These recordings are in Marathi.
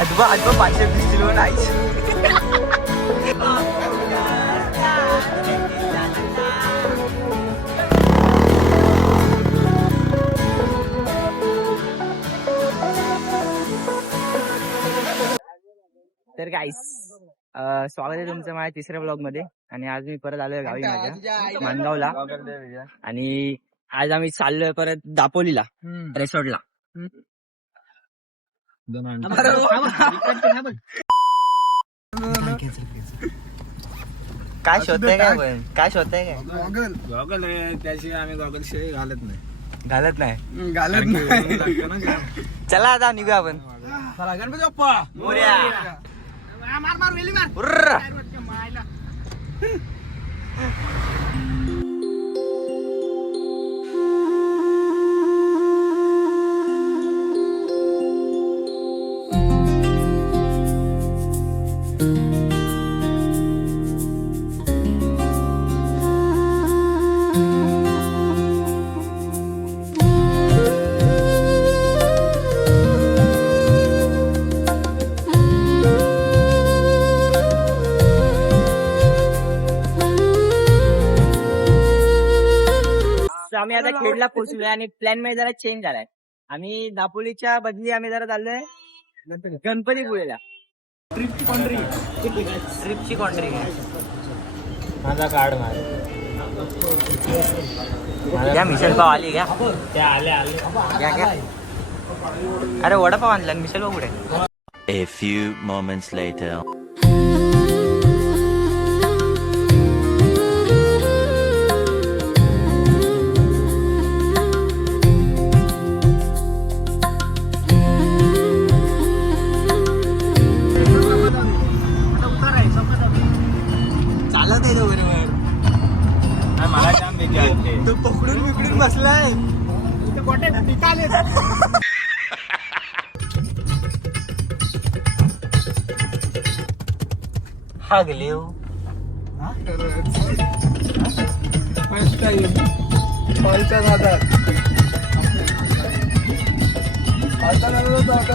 आजोबा 520 किलो नाहीच. तर गाईस स्वागत आहे तुमचं माझ्या तिसऱ्या ब्लॉग मध्ये. आणि आज मी परत आलोय गावी माझ्या माणगावला. आणि आज आम्ही चाललोय परत दापोलीला रेसॉर्टला. काय शोधताय काय पण काय शोधताय काय? गॉगल आहे त्याशिवाय आम्ही गॉगल शिवाय घालत नाही. चला आता निघूया आपण. गणपती बाप्पा मोरया. मार वेली मार. उर्र. आम्ही आता खेडला पोहोचलोय आणि प्लॅन मध्ये जरा चेंज झालाय. आम्ही दापोलीच्या बदली आम्ही जरा चाललोय गणपतीपुळेला. ट्रिपची कॉन्ट्री माझा कार्ड माझ्या मिसल पाव आली का? त्या आले घ्या. अरे वडापाव आणला मिसल पाव कुठे? A few moments later. चालत आहे तो बरोबर. मला जाम बेकार तो पकडून बसलाय. हागले हो. फर्स्ट टाइम पालच्या नादात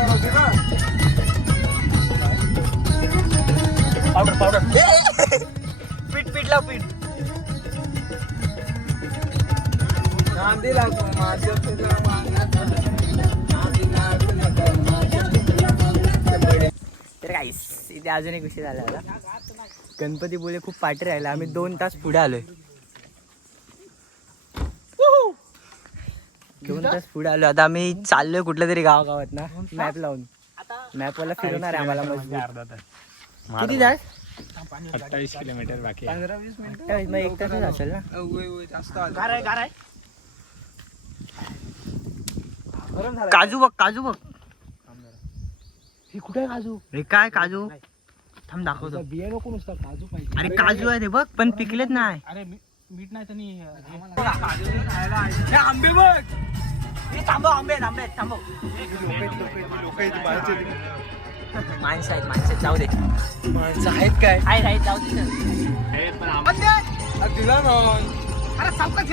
होती ना. पावडर पीठ लाव पीठ. नांदी लागतो तर गाईस इथे अजून एक विषय झाला होता. गणपतीपुळे खूप पाठी राहिला. आम्ही 2 तास पुढे आलोय. 2 तास पुढे आलो. आता आम्ही चाललोय कुठल्या तरी गावागावात ना मॅप लावून. मॅपवाला फिरवणार आहे आम्हाला मजबूत. किती जाय? 28 किलोमीटर बाकी. 15-20 मिनिटं. मग 1 तासच असेल ना. काजू बघ. हे कुठे काजू? हे काय काजू? थांब दाखवतो. बिया नको नुसतं काजू पाहिजे. अरे काजू आहे ते बघ पण पिकलेत नाही. अरे मीठ नाही तर आंबे बघ. थांबव आंबे थांबव. माणसं आहेत जाऊ दे. माणसं आहेत काय? आहेत जाऊ दे. दिला ना. अरे सावकाश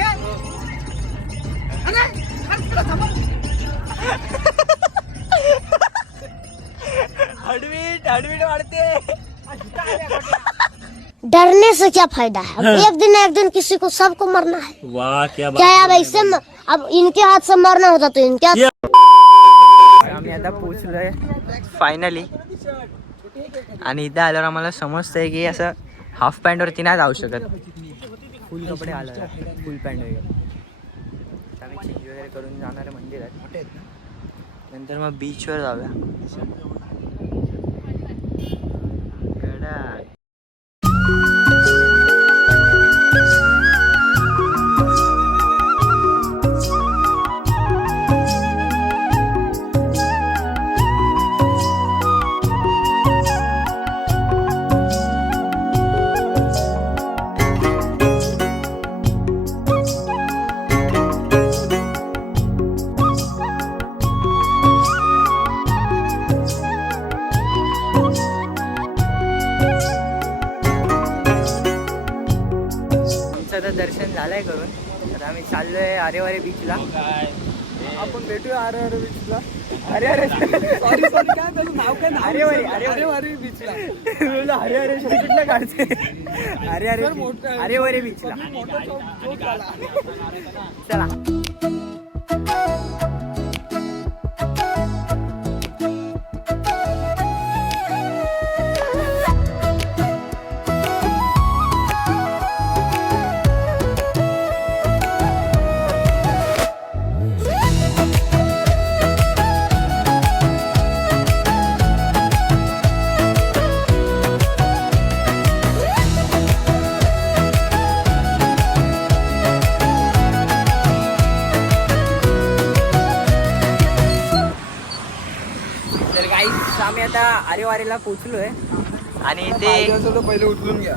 हडवीट वाढते. डरने से क्या फायदा है? अब एक दिन किसी को सबको मरना है. वाह क्या अब ऐसे अब इनके हाथ से मरना होता तो इनके हाथ. आम्ही आता पोहोचलोय फायनली. आणि इथे आल्यावर आम्हाला समजतंय की असं हाफ पॅन्ट वरती नाही जाऊ शकत. फुल कपडे आलं फुल पॅन्ट वगैरे. आम्ही चेंज वगैरे करून जाणार आहे मंदिरात. नंतर मग बीचवर जाऊया. दर्शन झालंय करून. आता आम्ही चाललोय आरेवारे बीचला. आपण भेटूया अरे बीचला. अरे सॉरी काय झालं अरे वारे बीचला अरे अरे कुठला काढते अरे अरे अरे वरे बीचला चला. तर गाईस आम्ही आता आरेवारीला पोचलोय आणि इथे पहिले उचलून घ्या.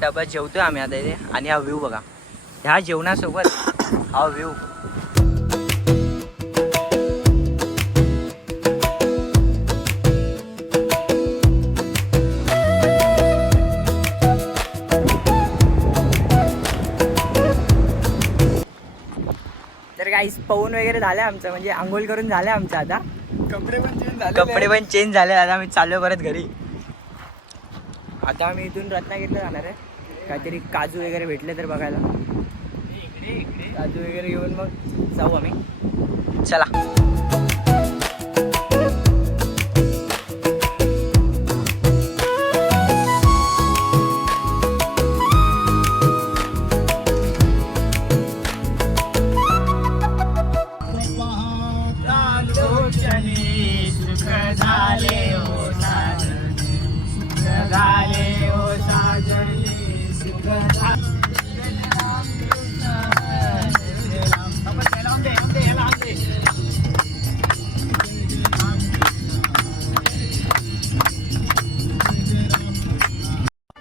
डब्यात जेवतोय आम्ही आता इथे. आणि हा व्ह्यू बघा, ह्या जेवणासोबत हा व्ह्यू. तर गाईस पवून वगैरे झालं आमचं, म्हणजे आंघोळ करून झालं आमचं. आता कपडे पण चेंज झाले. आता आम्ही चाललो परत घरी. आता आम्ही इथून रत्नागिरीला जाणार आहे. काहीतरी काजू वगैरे भेटले तर बघायला, काजू वगैरे घेऊन मग जाऊ आम्ही. चला.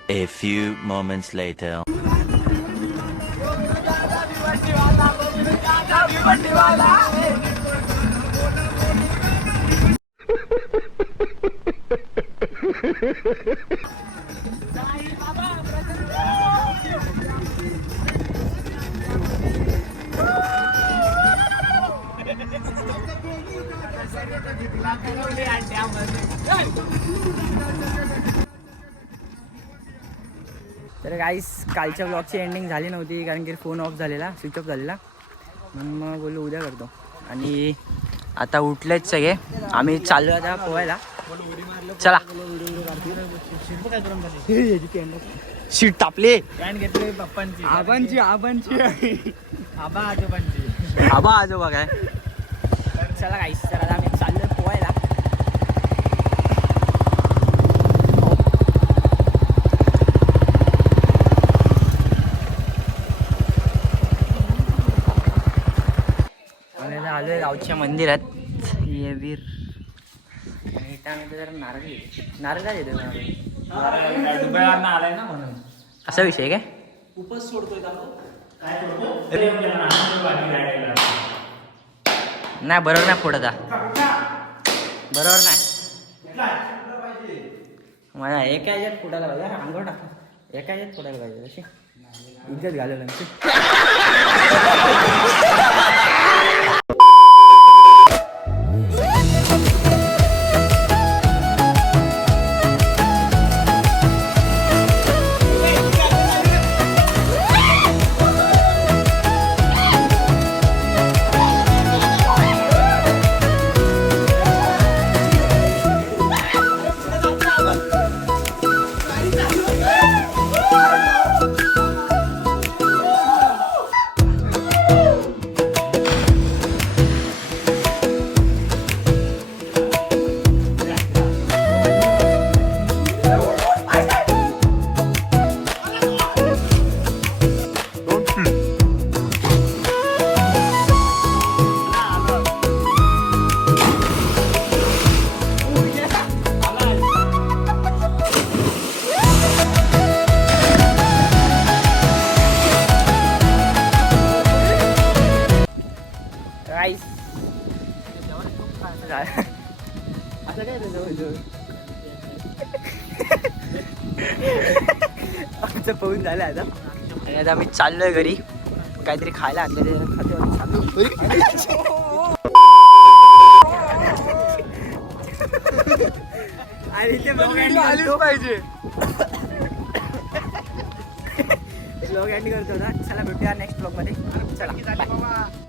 A few moments later. तर गाईस कालच्या ब्लॉगची एंडिंग झाली नव्हती, कारण की फोन ऑफ झालेला, स्विच ऑफ झालेला. म्हणून मग बोललो उद्या करतो. आणि आता उठलेच सगळे, आम्ही चाललो आता पोहायला. चला. शीट तापले घेतले पप्पांची आबांची आबा आजोबांची. आबा आजोबा काय. चला गाईस, तर आता आम्ही चाललो पोहायला. आलोय गावच्या मंदिरात. ये वीर जरा नारळ काय देतो आलाय ना म्हणून असा विषय काय. उपस सोडतोय नाही बरोबर नाही फोडत. बरोबर नाही मला एका ह्याच्यात फुटायला पाहिजे. अंघोळ टाका एका ह्याच्यात फुटायला पाहिजे. अशी इज्जत घालवलं आमची. असं काय आमचं पाऊस झालं आता. आणि आता आम्ही चाललोय घरी. काहीतरी खायला आणलं खाते. आणि ते ब्लॉग एंड आलीच करतो पाहिजे. ब्लॉग एंड करतो ना. चला भेटूया नेक्स्ट ब्लॉग मध्ये. चला बाय.